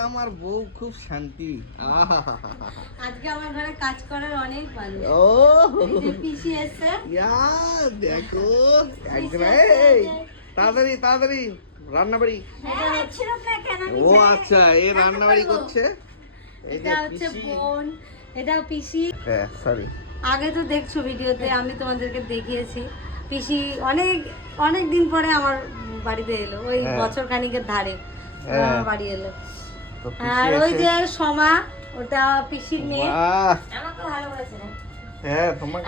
আমার বউ খুব শান্তি। আজকে আমার ঘরে কাজ করার অনেক মানুষ। ও। পিসি ইয়া দেখো তাড়াতাড়ি তাড়াতাড়ি ও আচ্ছা এ রান্না করছে? এটা হচ্ছে পিসি। বোন এটা পিসি। হ্যাঁ সরি আগে তো দেখছ ভিডিওতে আমি তোমাদেরকে দেখিয়েছি। পিসি অনেক অনেক দিন পরে আমার বাড়িতে এলো ওই হ্যাঁ। বছর খানিকের ধারে। হ্যাঁ। বাড়ি এলো। আর ওই যে সমা ওটা পিসির মেয়ে। আমাকে ভালো বলেছে না হ্যাঁ তোমাকে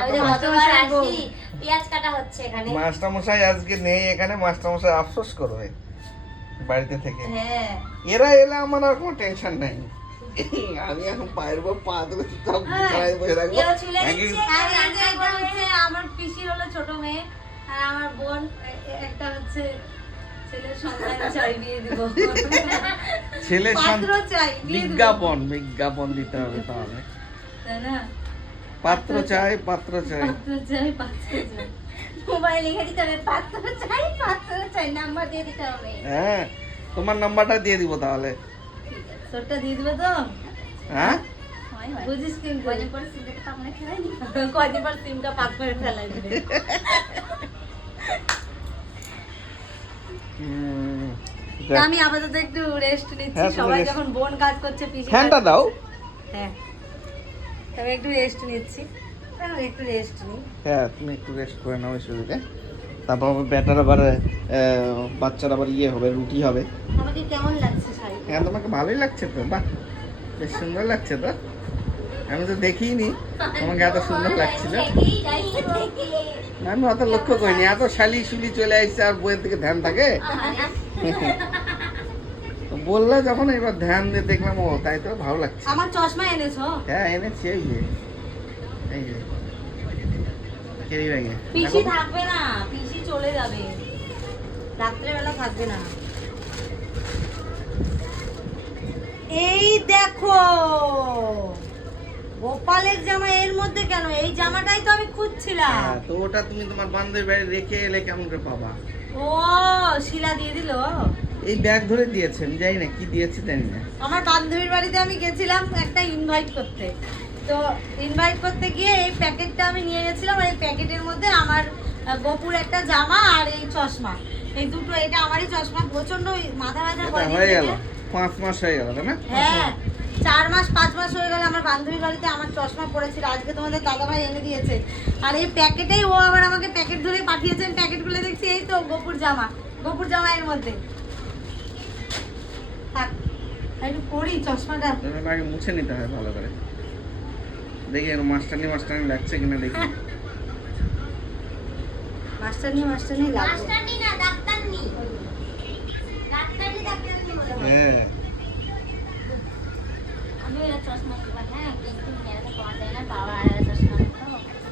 পেঁয়াজ কাটা হচ্ছে এখানে। মাস্টারমশাই আজকে নেই এখানে মাস্টারমশাই আফসোস করবে বাড়িতে থেকে। হ্যাঁ। এরা এলে আমার আর কোনো টেনশন নাই। আমি এখন পায়ের উপর পা ধরে সব বসে আমার পিসির হলো ছোট মেয়ে আর আমার বোন একটা হচ্ছে ছেলে পাত্র চাই বিজ্ঞাপন বিজ্ঞাপন দিতে হবে তাহলে। পাত্র চাই পাত্র চাই। পাত্র চাই পাত্র চাই। লিখে দিতে হবে পাত্র চাই পাত্র চাই নাম্বার দিয়ে দিতে হবে। হ্যাঁ তোমার নাম্বারটা দিয়ে দিব তাহলে। তোরটা দিয়ে দিবে তো? হ্যাঁ? বুঝিস কি কদিন পরে সিমটা পাক করে ফেলাই দিবে আমি আপাতত একটু রেস্ট নিচ্ছি। হ্যাঁ, সবাই যখন বোন কাজ করছে পিসি দাও। হ্যাঁ। তবে একটু রেস্ট নিচ্ছি। একটু রেস্ট নিই। হ্যাঁ তুমি একটু রেস্ট করে নাও এই তারপর ব্যাটার আবার বাচ্চার আবার ইয়ে হবে রুটি হবে। আমাকে কেমন লাগছে শাড়ি হ্যাঁ তোমাকে ভালোই লাগছে তো বাহ বেশ সুন্দর লাগছে তো। আমি তো দেখিনি তোমাকে এত সুন্দর লাগছিল। আমি অত লক্ষ্য করিনি এত শালি শুলি চলে আসছে আর বইয়ের দিকে ধ্যান থাকে। বললে যখন এবার ধ্যান দিয়ে দেখলাম ও তাই তো ভালো লাগছে। আমার চশমা এনেছো? হ্যাঁ এনেছি এই যে। এই যে। কেরি ব্যাগে পিসি থাকবে না পিসি চলে যাবে। রাত্রেবেলা থাকবে না। এই দেখো। গোপালের জামা এর মধ্যে কেন? এই জামাটাই তো আমি খুঁজছিলাম। হ্যাঁ, তো ওটা তুমি তোমার বান্ধবীর বাড়ি রেখে এলে কেমন করে পাবা? ও শিলা দিয়ে দিল? এই ব্যাগ ধরে দিয়েছে আমি জানি না কি দিয়েছে জানি না। আমার বান্ধবীর বাড়িতে আমি গেছিলাম একটা ইনভাইট করতে। তো ইনভাইট করতে গিয়ে এই প্যাকেটটা আমি নিয়ে গেছিলাম আর এই প্যাকেটের মধ্যে আমার গোপুর একটা জামা আর এই চশমা। এই দুটো এটা আমারই চশমা প্রচণ্ড মাথা ব্যথা হয়ে গেল। পাঁচ মাস হয়ে গেল না? হ্যাঁ। চার মাস পাঁচ মাস হয়ে গেল আমার বান্ধবীর বাড়িতে আমার চশমা পড়েছিল। আজকে তোমাদের দাদাভাই এনে দিয়েছে। আর এই প্যাকেটেই ও আবার আমাকে প্যাকেট ধরে পাঠিয়েছেন প্যাকেটগুলো দেখছি এই তো গোপুর জামা গোপুর জামা এর মধ্যে। থাক একটু চশমাটা। আগে মুছে নিতে হয় ভালো করে। দেখি এর মাস্টারনি মাস্টারনি লাগছে কিনা দেখি। মাস্টারনি না ডাক্তারনি। ডাক্তারনি ডাক্তারনি। হ্যাঁ আমি ওই চশমা কিনবো, হ্যাঁ কিন্তু মেয়েরা তো পাওয়া যায় না বাবা আর একটা চশমা তো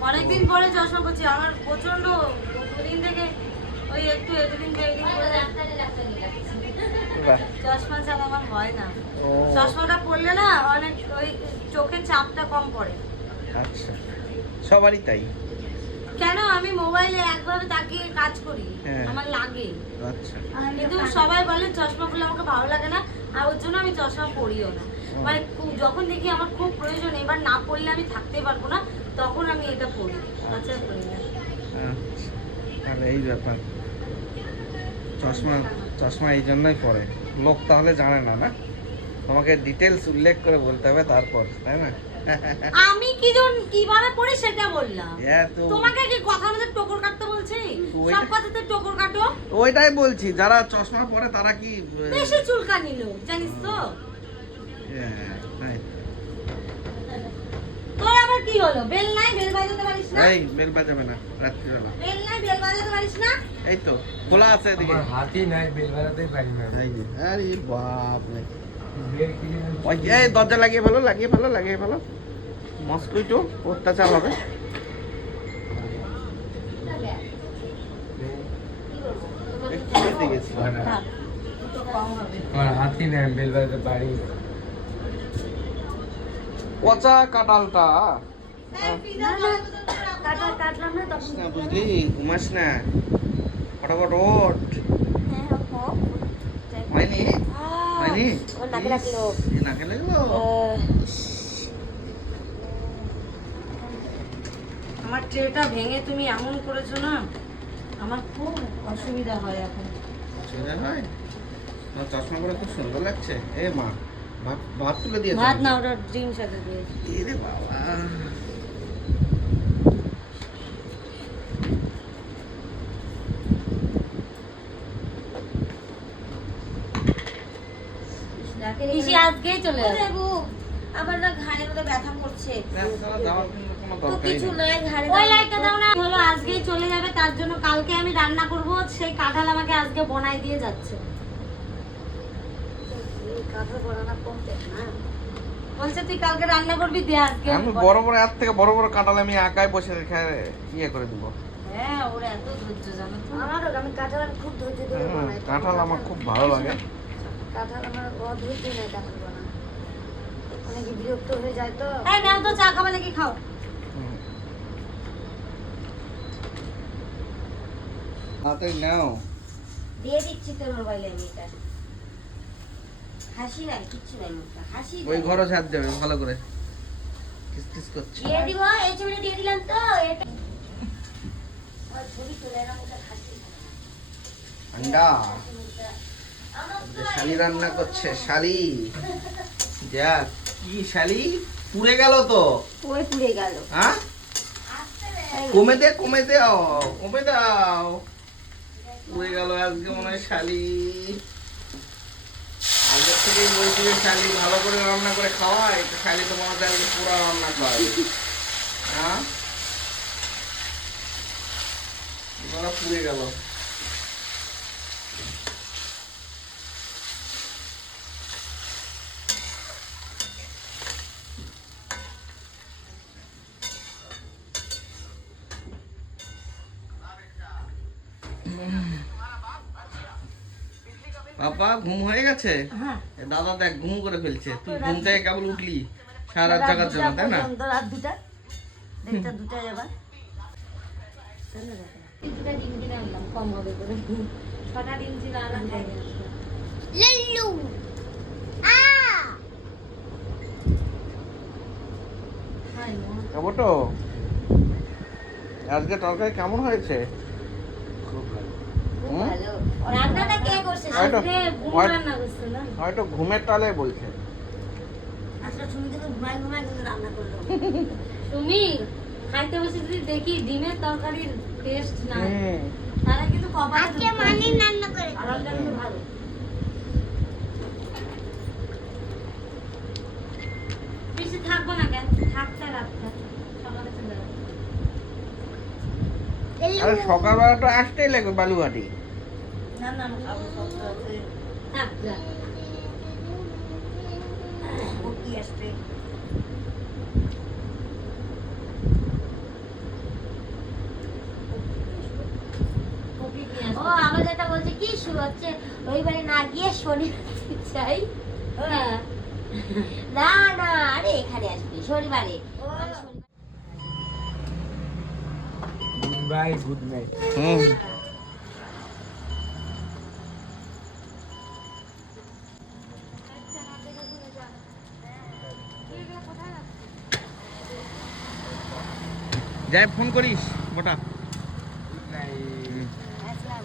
অনেকদিন পরে চশমা করছি আমার প্রচণ্ড দুদিন থেকে ওই একটু চশমা ছাড়া আমার হয় না। চশমাটা পরলে না অনেক ওই চোখের চাপটা কম পড়ে। আচ্ছা। সবারই তাই। কেন? আমি মোবাইলে একভাবে তাকিয়ে কাজ করি। হ্যাঁ। আমার লাগে। আচ্ছা। কিন্তু সবাই বলে চশমা পরলে আমাকে ভালো লাগে না আর ওর জন্য আমি চশমা পরিও না। মানে যখন দেখি আমার খুব প্রয়োজন এবার না পড়লে আমি থাকতে পারব না তখন আমি এটা পড়ি। আচ্ছা। পড়ি না আচ্ছা তাহলে এই ব্যাপার। চশমা চশমা এই জন্যই পরে। লোক তাহলে জানে না না? তোমাকে ডিটেলস উল্লেখ করে বলতে হবে তারপর তাই না? আমি কি জন কীভাবে পড়ি সেটা বললাম। তোমাকে কি কথার মধ্যে টোকর কাটতে বলছি? সব কথাতে টোকর কাটো। ওইটাই বলছি যারা চশমা পরে তারা কি বেশি চুলকানি লোক জানিস তো। তোর আবার কি হলো? বেল নাই বেল বাজাতে পারিস না? এই বেল বাজাবে না রাত্রিবেলা। বেল নাই বেল বাজাতে পারিস না? এই তো খোলা আছে এদিকে। আমার হাতই নাই বেল বাজাতেই পারি না। আরে বাপ রে। ওই এই দরজা লাগিয়ে ফেলো লাগিয়ে ফেলো লাগিয়ে ফেলো। মস্কুইটো অত্যাচার হবে। আমার হাতই নাই বেল বাজাতে পারি না। পচা কাঁঠালটা। কাটা কাটলাম না তখন। না বুঝলি? ঘুমাস না। ফটাফট ওঠ। হ্যাঁ হয়নি? হয়নি? আমার নাকে লাগল। আমার ট্রেটা ভেঙে তুমি এমন করেছ না আমার খুব অসুবিধা হয় এখন। অসুবিধা হয়? তোমার চশমা করে খুব সুন্দর লাগছে। এ মা। ভাত ভাত তুলে দিয়েছে ভাত না ওটা ডিম সাথে দিয়েছি। এরে বাবা। পিসি আজকেই চলে যাব আমার না ঘাড়ের মধ্যে ব্যথা করছে। রাস্তায় যাওয়ার কিন্তু কোনো তো দরকারই কিছু নাই। ঘাড়ে ওই লাইটটা দাও না হলো আজকেই চলে যাবে তার জন্য কালকে আমি রান্না করব সেই কাঁঠাল আমাকে আজকে বনাই দিয়ে যাচ্ছে। বলছে তুই কালকে রান্না করবি দিয়ে আজকে আমি বড় বড় এর থেকে বড় বড় কাঁঠাল আমি একাই বসে রেখে ইয়ে করে দিব। হ্যাঁ ওরা এত ধৈর্য জানো তো। আমারও আমি কাঁঠাল আমি খুব ধৈর্য ধরে হ্যাঁ, বানাই। কাঁঠাল আমার খুব ভালো লাগে। কাঁঠাল আমার অধৈর্য নেই কাঁঠাল বানানো অনেকে বিরক্ত হয়ে যায় তো? এই নাও তো চা খাবে নাকি খাও। হুম। নাও। দিয়ে দিচ্ছি তোর মোবাইলে আমি এটা। হাসি নাই কিচ্ছু নাই মুখটা হাসি ওই ঘরও ছাদ দেবে ভালো করে। কিস কিস করছে। দিয়ে দিব এই ছবিটা দিয়ে দিলাম তো এটা ওই ছবি তুলে এরকম একটা হাসি আন্ডা। শালি রান্না করছে শালি। কি শালি? পুড়ে গেল তো। ওই পুড়ে গেল। হ্যাঁ? কমে দে কমে দাও কমে দাও। পুড়ে গেল আজকে মনে হয় শালি। থেকেই বলছি যে শালি ভালো করে রান্না করে খাওয়াই তো শালি তো মনে আজকে রান্না খাওয়াই হ্যাঁ? পুড়ে গেল। পাপা ঘুম হয়ে গেছে? হ্যাঁ। দাদা দেখ ঘুম করে ফেলছে। তুই ঘুম থেকে কেবল উঠলি সারা রাত জাগার জন্য তাই না? রাত দুটা দেড়টা দুটা যাবার দুটা ডিম কিনে আনলাম কম হবে করে। ছটা ডিম ছিল আনা লাল্লু। আ। আজকে তরকারি কেমন হয়েছে? খুব ভালো। খুব ভালো। রান্নাটা কে করছে? হয়তো আজকে বুম হয়তো- রান্না করছে না? হয়তো ঘুমের টালে বলছে। তুমি কিন্তু ঘুমাই ঘুমাই কিন্তু রান্না করল। তুমি খাইতে বসে যদি দেখি ডিমের তরকারির টেস্ট নাই। তাহলে কিন্তু আজকে মানি রান্না করে আরামটা কিন্তু ভালো। বেশি থাকব না কেন? থাকতে রাখতে সকালে চলে যাব। সকালবেলা তো আসতেই লাগবে বালুঘাটি। না না খাব শক্ত আছে। থাক যা। ও কি আসবে? ও আসব। যেটা বলছে কি শুরু হচ্ছে? রবিবারে না গিয়ে শনিবার চাই হ্যাঁ। না না আরে এখানে আসবি শনিবারে। Good bye good night hmm. যাই ফোন করিস বটা। আসলাম